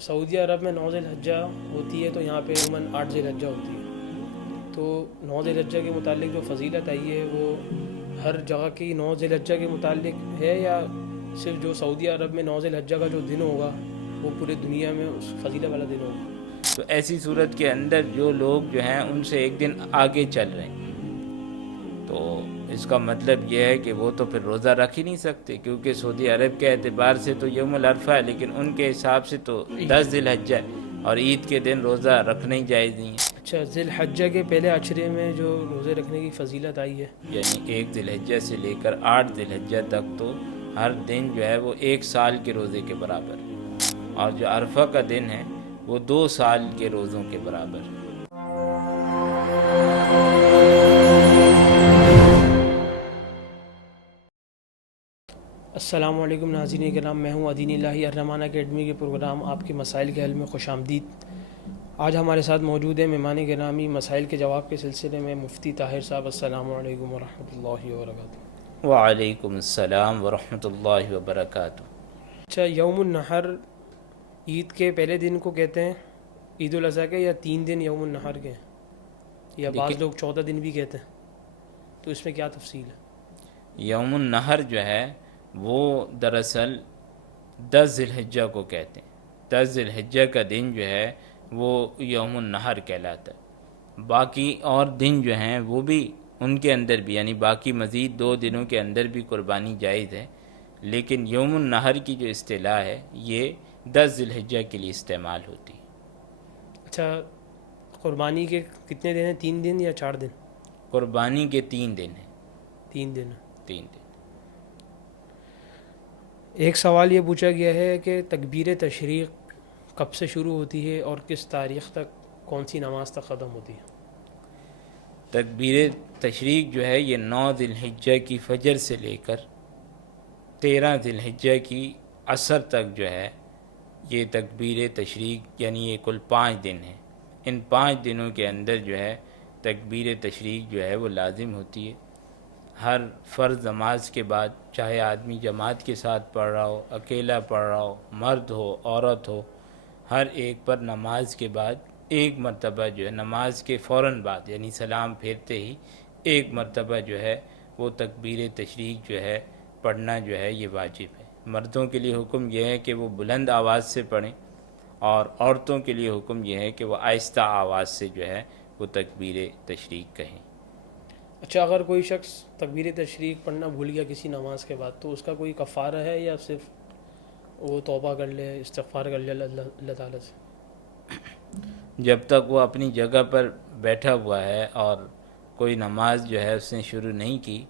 سعودی عرب میں 9 ذی الحجہ ہوتی ہے تو یہاں پہ عموماً 8 ذی الحجہ ہوتی ہے. تو 9 ذی الحجہ کے متعلق جو فضیلت آئی ہے وہ ہر جگہ کی 9 ذی الحجہ کے متعلق ہے یا صرف جو سعودی عرب میں 9 ذی الحجہ کا جو دن ہوگا وہ پورے دنیا میں اس فضیلت والا دن ہوگا؟ تو ایسی صورت کے اندر جو لوگ جو ہیں ان سے ایک دن آگے چل رہے ہیں تو اس کا مطلب یہ ہے کہ وہ تو پھر روزہ رکھ ہی نہیں سکتے، کیونکہ سعودی عرب کے اعتبار سے تو یوم العرفہ ہے، لیکن ان کے حساب سے تو 10 ذی الحجہ ہے اور عید کے دن روزہ رکھنا ہی جائز نہیں ہے. اچھا، ذی الحجہ کے پہلے عشرے میں جو روزے رکھنے کی فضیلت آئی ہے، یعنی 1 ذی الحجہ سے لے کر 8 ذی الحجہ تک تو ہر دن جو ہے وہ 1 سال کے روزے کے برابر، اور جو عرفہ کا دن ہے وہ 2 سال کے روزوں کے برابر. السلام علیکم ناظرین کرام، میں ہوں دین الہی الرحمن اکیڈمی کے پروگرام آپ کے مسائل کے حل میں خوش آمدید. آج ہمارے ساتھ موجود ہیں مہمان گرامی. مسائل کے جواب کے سلسلے میں مفتی طاہر صاحب. السلام علیکم ورحمۃ اللہ وبرکاتہ. وعلیکم السلام ورحمۃ اللہ وبرکاتہ. اچھا، یوم النحر عید کے پہلے دن کو کہتے ہیں، عید الاضحیٰ کے، یا 3 دن یوم النحر کے ہیں، یا بعض دیکھیں، لوگ 14 دن بھی کہتے ہیں، تو اس میں کیا تفصیل ہے؟ یوم النحر جو ہے وہ دراصل 10 ذی الحجہ کو کہتے ہیں. 10 ذی الحجہ کا دن جو ہے وہ یوم النحر کہلاتا ہے. باقی اور دن جو ہیں وہ بھی ان کے اندر بھی، یعنی باقی مزید 2 دنوں کے اندر بھی قربانی جائز ہے، لیکن یوم النحر کی جو اصطلاح ہے یہ 10 ذی الحجہ کے لیے استعمال ہوتی ہے. اچھا، قربانی کے کتنے دن ہیں؟ 3 دن یا 4 دن؟ قربانی کے 3 دن ہیں. 3 دن. 3 دن. ایک سوال یہ پوچھا گیا ہے کہ تکبیر تشریق کب سے شروع ہوتی ہے اور کس تاریخ تک کون سی نماز تک ختم ہوتی ہے؟ تکبیر تشریق جو ہے یہ 9 ذی الحجہ کی فجر سے لے کر 13 ذی الحجہ کی عصر تک جو ہے یہ تکبیر تشریق، یعنی یہ کل 5 دن ہیں. ان 5 دنوں کے اندر جو ہے تکبیر تشریق جو ہے وہ لازم ہوتی ہے. ہر فرض نماز کے بعد، چاہے آدمی جماعت کے ساتھ پڑھ رہا ہو، اکیلا پڑھ رہا ہو، مرد ہو، عورت ہو، ہر ایک پر نماز کے بعد ایک مرتبہ جو ہے نماز کے فوراً بعد، یعنی سلام پھیرتے ہی ایک مرتبہ جو ہے وہ تکبیر تشریق جو ہے پڑھنا جو ہے یہ واجب ہے. مردوں کے لیے حکم یہ ہے کہ وہ بلند آواز سے پڑھیں، اور عورتوں کے لیے حکم یہ ہے کہ وہ آہستہ آواز سے جو ہے وہ تکبیر تشریق کہیں. اچھا، اگر کوئی شخص تکبیر تشریق پڑھنا بھول گیا کسی نماز کے بعد تو اس کا کوئی کفارہ ہے یا صرف وہ توبہ کر لے، استغفار کر لے اللہ تعالیٰ سے؟ جب تک وہ اپنی جگہ پر بیٹھا ہوا ہے اور کوئی نماز جو ہے اس نے شروع نہیں کی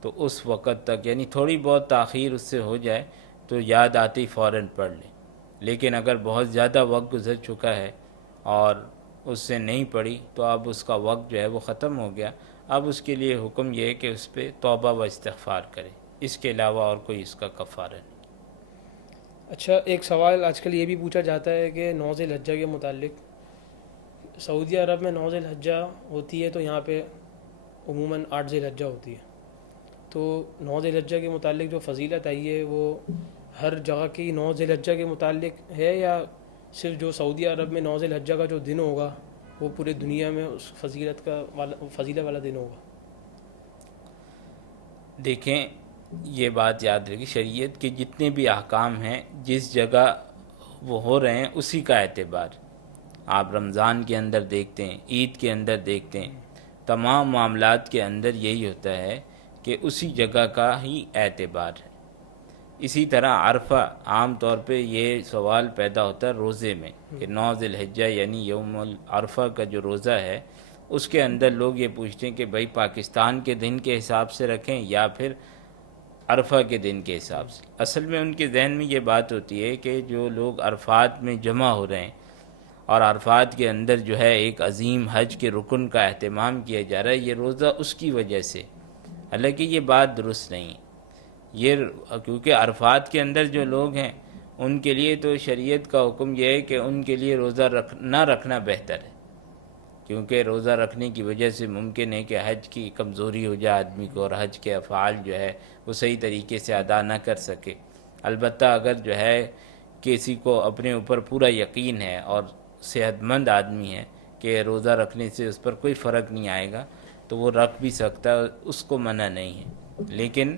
تو اس وقت تک، یعنی تھوڑی بہت تاخیر اس سے ہو جائے تو یاد آتی فوراً پڑھ لے. لیکن اگر بہت زیادہ وقت گزر چکا ہے اور اس سے نہیں پڑھی تو اب اس کا وقت جو ہے وہ ختم ہو گیا. اب اس کے لیے حکم یہ ہے کہ اس پہ توبہ و استغفار کرے، اس کے علاوہ اور کوئی اس کا کفارہ نہیں. اچھا، ایک سوال آج کل یہ بھی پوچھا جاتا ہے کہ 9 ذی الحجہ کے متعلق، سعودی عرب میں 9 ذی الحجہ ہوتی ہے تو یہاں پہ عموماً 8 ذی الحجہ ہوتی ہے. تو 9 ذی الحجہ کے متعلق جو فضیلت آئی ہے وہ ہر جگہ کی 9 ذی الحجہ کے متعلق ہے یا صرف جو سعودی عرب میں 9 ذی الحجہ کا جو دن ہوگا وہ پورے دنیا میں اس فضیلت والا دن ہوگا؟ دیکھیں، یہ بات یاد رکھیں، شریعت کے جتنے بھی احکام ہیں جس جگہ وہ ہو رہے ہیں اسی کا اعتبار. آپ رمضان کے اندر دیکھتے ہیں، عید کے اندر دیکھتے ہیں، تمام معاملات کے اندر یہی ہوتا ہے کہ اسی جگہ کا ہی اعتبار ہے. اسی طرح عرفہ، عام طور پہ یہ سوال پیدا ہوتا ہے روزے میں کہ 9 ذی الحجہ یعنی یوم العرفہ کا جو روزہ ہے اس کے اندر لوگ یہ پوچھتے ہیں کہ بھائی پاکستان کے دن کے حساب سے رکھیں یا پھر عرفہ کے دن کے حساب سے. اصل میں ان کے ذہن میں یہ بات ہوتی ہے کہ جو لوگ عرفات میں جمع ہو رہے ہیں اور عرفات کے اندر جو ہے ایک عظیم حج کے رکن کا اہتمام کیا جا رہا ہے، یہ روزہ اس کی وجہ سے. حالانکہ یہ بات درست نہیں ہے. یہ کیونکہ عرفات کے اندر جو لوگ ہیں ان کے لیے تو شریعت کا حکم یہ ہے کہ ان کے لیے روزہ نہ رکھنا بہتر ہے، کیونکہ روزہ رکھنے کی وجہ سے ممکن ہے کہ حج کی کمزوری ہو جائے آدمی کو اور حج کے افعال جو ہے وہ صحیح طریقے سے ادا نہ کر سکے. البتہ اگر جو ہے کسی کو اپنے اوپر پورا یقین ہے اور صحت مند آدمی ہے کہ روزہ رکھنے سے اس پر کوئی فرق نہیں آئے گا تو وہ رکھ بھی سکتا ہے، اس کو منع نہیں ہے۔ لیکن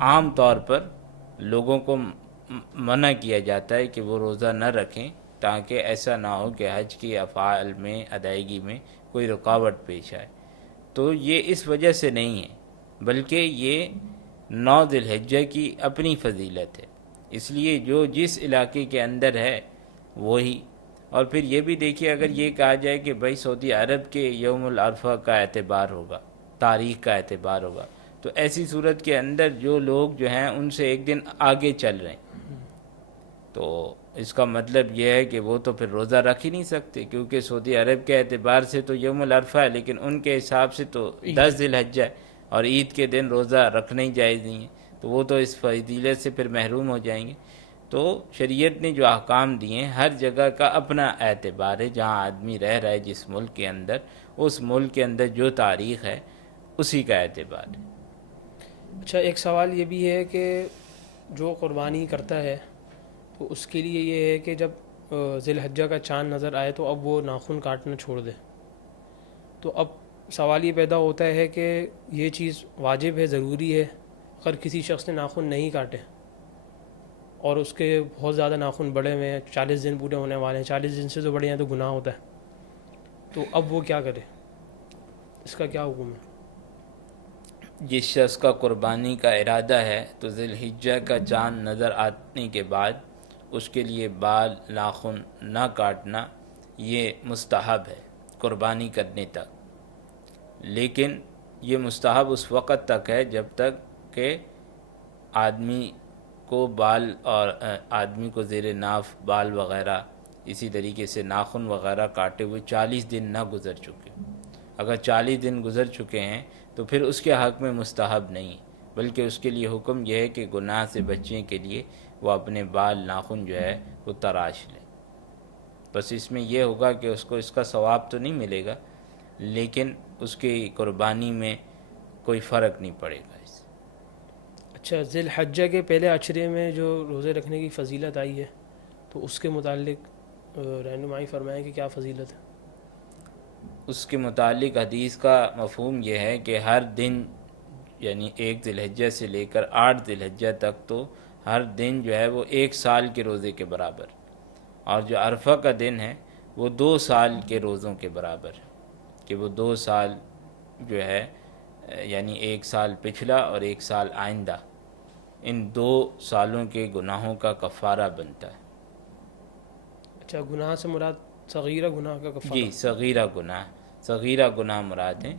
عام طور پر لوگوں کو منع کیا جاتا ہے کہ وہ روزہ نہ رکھیں تاکہ ایسا نہ ہو کہ حج کی افعال میں، ادائیگی میں کوئی رکاوٹ پیش آئے۔ تو یہ اس وجہ سے نہیں ہے، بلکہ یہ 9 ذی الحجہ کی اپنی فضیلت ہے، اس لیے جو جس علاقے کے اندر ہے وہی۔ اور پھر یہ بھی دیکھیے، اگر یہ کہا جائے کہ بھائی سعودی عرب کے یوم العرفہ کا اعتبار ہوگا، تاریخ کا اعتبار ہوگا، تو ایسی صورت کے اندر جو لوگ جو ہیں ان سے ایک دن آگے چل رہے ہیں، تو اس کا مطلب یہ ہے کہ وہ تو پھر روزہ رکھ ہی نہیں سکتے، کیونکہ سعودی عرب کے اعتبار سے تو یوم العرفہ ہے، لیکن ان کے حساب سے تو 10 ذی الحجہ ہے، اور عید کے دن روزہ رکھنا ہی جائز نہیں ہے، تو وہ تو اس فضیلت سے پھر محروم ہو جائیں گے۔ تو شریعت نے جو احکام دیے ہیں، ہر جگہ کا اپنا اعتبار ہے، جہاں آدمی رہ رہا ہے جس ملک کے اندر، اس ملک کے اندر جو تاریخ ہے اسی کا اعتبار ہے۔ اچھا، ایک سوال یہ بھی ہے کہ جو قربانی کرتا ہے تو اس کے لیے یہ ہے کہ جب ذی الحجہ کا چاند نظر آئے تو اب وہ ناخن کاٹنا چھوڑ دے، تو اب سوال یہ پیدا ہوتا ہے کہ یہ چیز واجب ہے، ضروری ہے؟ اگر کسی شخص نے ناخن نہیں کاٹے اور اس کے بہت زیادہ ناخن بڑے ہوئے ہیں، 40 دن پورے ہونے والے ہیں، 40 دن سے جو بڑے ہیں تو گناہ ہوتا ہے، تو اب وہ کیا کرے؟ اس کا کیا حکم ہے؟ جس شخص کا قربانی کا ارادہ ہے تو ذی الحجہ کا چاند نظر آنے کے بعد اس کے لیے بال ناخن نہ کاٹنا یہ مستحب ہے قربانی کرنے تک، لیکن یہ مستحب اس وقت تک ہے جب تک کہ آدمی کو بال اور آدمی کو زیر ناف بال وغیرہ اسی طریقے سے ناخن وغیرہ کاٹے ہوئے 40 دن نہ گزر چکے۔ اگر 40 دن گزر چکے ہیں تو پھر اس کے حق میں مستحب نہیں، بلکہ اس کے لیے حکم یہ ہے کہ گناہ سے بچنے کے لیے وہ اپنے بال ناخن جو ہے وہ تراش لے۔ بس اس میں یہ ہوگا کہ اس کو اس کا ثواب تو نہیں ملے گا، لیکن اس کی قربانی میں کوئی فرق نہیں پڑے گا اس سے۔ اچھا، ذی الحجہ کے پہلے عشرے میں جو روزے رکھنے کی فضیلت آئی ہے تو اس کے متعلق رہنمائی فرمائیں کہ کیا فضیلت ہے؟ اس کے متعلق حدیث کا مفہوم یہ ہے کہ ہر دن، یعنی 1 ذی الحجہ سے لے کر 8 ذی الحجہ تک تو ہر دن جو ہے وہ 1 سال کے روزے کے برابر، اور جو عرفہ کا دن ہے وہ 2 سال کے روزوں کے برابر ہے، کہ وہ 2 سال جو ہے یعنی 1 سال پچھلا اور 1 سال آئندہ، ان 2 سالوں کے گناہوں کا کفارہ بنتا ہے۔ اچھا، گناہ سے مراد صغیرہ گناہ کا کفارہ؟ جی، صغیرہ گناہ مراد ہیں،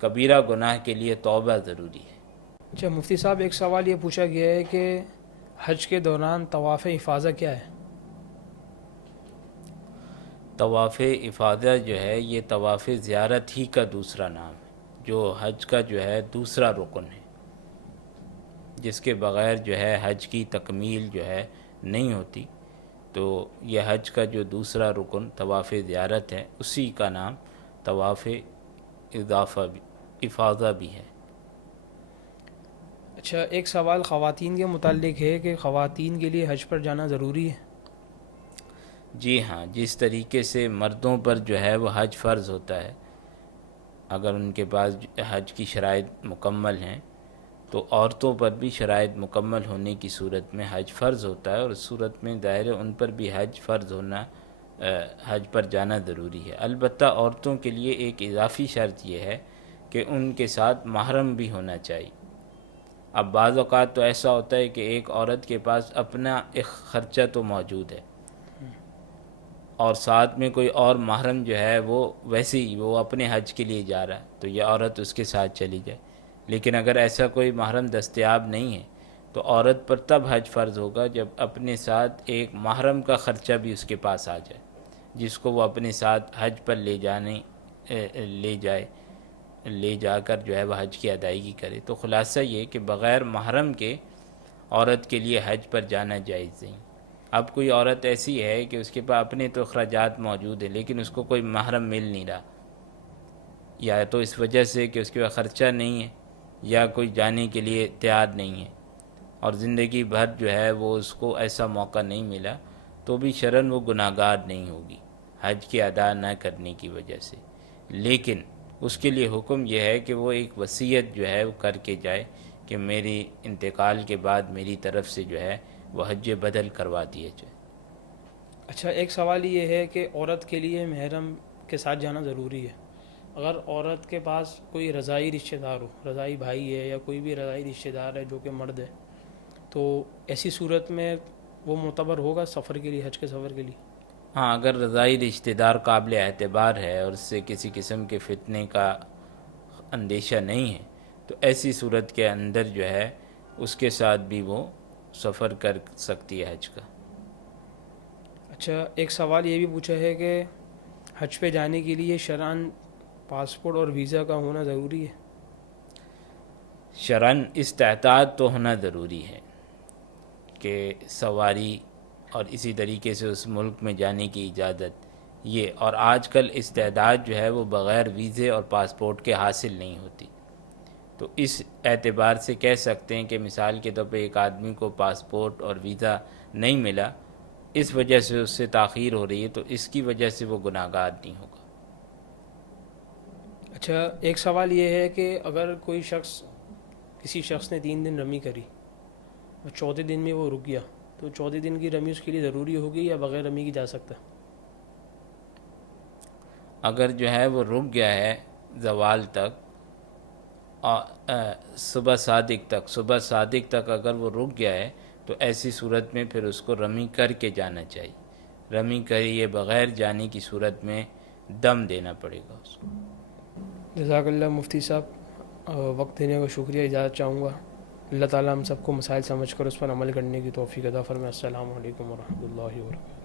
کبیرہ گناہ کے لیے توبہ ضروری ہے۔ اچھا مفتی صاحب، ایک سوال یہ پوچھا گیا ہے کہ حج کے دوران طواف افاضہ کیا ہے؟ طواف افاضہ جو ہے یہ طواف زیارت ہی کا دوسرا نام ہے، جو حج کا جو ہے دوسرا رکن ہے، جس کے بغیر جو ہے حج کی تکمیل جو ہے نہیں ہوتی، تو یہ حج کا جو دوسرا رکن طواف زیارت ہے اسی کا نام طواف افاضہ بھی ہے۔ اچھا، ایک سوال خواتین کے متعلق ہے کہ خواتین کے لیے حج پر جانا ضروری ہے؟ جی ہاں، جس طریقے سے مردوں پر جو ہے وہ حج فرض ہوتا ہے، اگر ان کے پاس حج کی شرائط مکمل ہیں تو عورتوں پر بھی شرائط مکمل ہونے کی صورت میں حج فرض ہوتا ہے، اور اس صورت میں ظاہر ہے ان پر بھی حج فرض ہونا، حج پر جانا ضروری ہے۔ البتہ عورتوں کے لیے ایک اضافی شرط یہ ہے کہ ان کے ساتھ محرم بھی ہونا چاہیے۔ اب بعض اوقات تو ایسا ہوتا ہے کہ ایک عورت کے پاس اپنا ایک خرچہ تو موجود ہے، اور ساتھ میں کوئی اور محرم جو ہے وہ ویسے ہی وہ اپنے حج کے لیے جا رہا ہے تو یہ عورت اس کے ساتھ چلی جائے، لیکن اگر ایسا کوئی محرم دستیاب نہیں ہے تو عورت پر تب حج فرض ہوگا جب اپنے ساتھ ایک محرم کا خرچہ بھی اس کے پاس آ جائے، جس کو وہ اپنے ساتھ حج پر لے جا کر جو ہے وہ حج کی ادائیگی کرے۔ تو خلاصہ یہ کہ بغیر محرم کے عورت کے لیے حج پر جانا جائز نہیں۔ اب کوئی عورت ایسی ہے کہ اس کے پاس اپنے تو اخراجات موجود ہیں لیکن اس کو کوئی محرم مل نہیں رہا، یا تو اس وجہ سے کہ اس کے پاس خرچہ نہیں ہے، یا کوئی جانے کے لیے تیار نہیں ہے، اور زندگی بھر جو ہے وہ اس کو ایسا موقع نہیں ملا، تو بھی شرعاً وہ گناہگار نہیں ہوگی حج کی ادا نہ کرنے کی وجہ سے، لیکن اس کے لیے حکم یہ ہے کہ وہ ایک وصیت جو ہے وہ کر کے جائے کہ میری انتقال کے بعد میری طرف سے جو ہے وہ حج بدل کروا دیا جائے۔ اچھا، ایک سوال یہ ہے کہ عورت کے لیے محرم کے ساتھ جانا ضروری ہے؟ اگر عورت کے پاس کوئی رضائی رشتہ دار ہو، رضائی بھائی ہے یا کوئی بھی رضائی رشتہ دار ہے جو کہ مرد ہے، تو ایسی صورت میں وہ معتبر ہوگا سفر کے لیے، حج کے سفر کے لیے؟ ہاں، اگر رضائی رشتہ دار قابل اعتبار ہے اور اس سے کسی قسم کے فتنے کا اندیشہ نہیں ہے تو ایسی صورت کے اندر جو ہے اس کے ساتھ بھی وہ سفر کر سکتی ہے حج کا۔ اچھا، ایک سوال یہ بھی پوچھا ہے کہ حج پہ جانے کے لیے شرعاً پاسپورٹ اور ویزا کا ہونا ضروری ہے؟ شرعاً استعداد تو ہونا ضروری ہے کہ سواری اور اسی طریقے سے اس ملک میں جانے کی اجازت یہ، اور آج کل استعداد جو ہے وہ بغیر ویزے اور پاسپورٹ کے حاصل نہیں ہوتی، تو اس اعتبار سے کہہ سکتے ہیں کہ مثال کے طور پہ ایک آدمی کو پاسپورٹ اور ویزا نہیں ملا، اس وجہ سے اس سے تاخیر ہو رہی ہے، تو اس کی وجہ سے وہ گناہگار نہیں ہوگا۔ اچھا، ایک سوال یہ ہے کہ اگر کوئی شخص، کسی شخص نے 3 دن رمی کری اور چوتھے دن میں وہ رک گیا، تو چوتھے دن کی رمی اس کے لیے ضروری ہوگی یا بغیر رمی کی جا سکتا ہے؟ اگر جو ہے وہ رک گیا ہے زوال تک، صبح صادق تک اگر وہ رک گیا ہے تو ایسی صورت میں پھر اس کو رمی کر کے جانا چاہیے، رمی کریے بغیر جانے کی صورت میں دم دینا پڑے گا اس کو۔ جزاک اللہ مفتی صاحب، وقت دینے کا شکریہ، اجازت چاہوں گا۔ اللہ تعالیٰ ہم سب کو مسائل سمجھ کر اس پر عمل کرنے کی توفیق عطا فرمائے۔ السلام علیکم ورحمۃ اللہ وبرکاتہ۔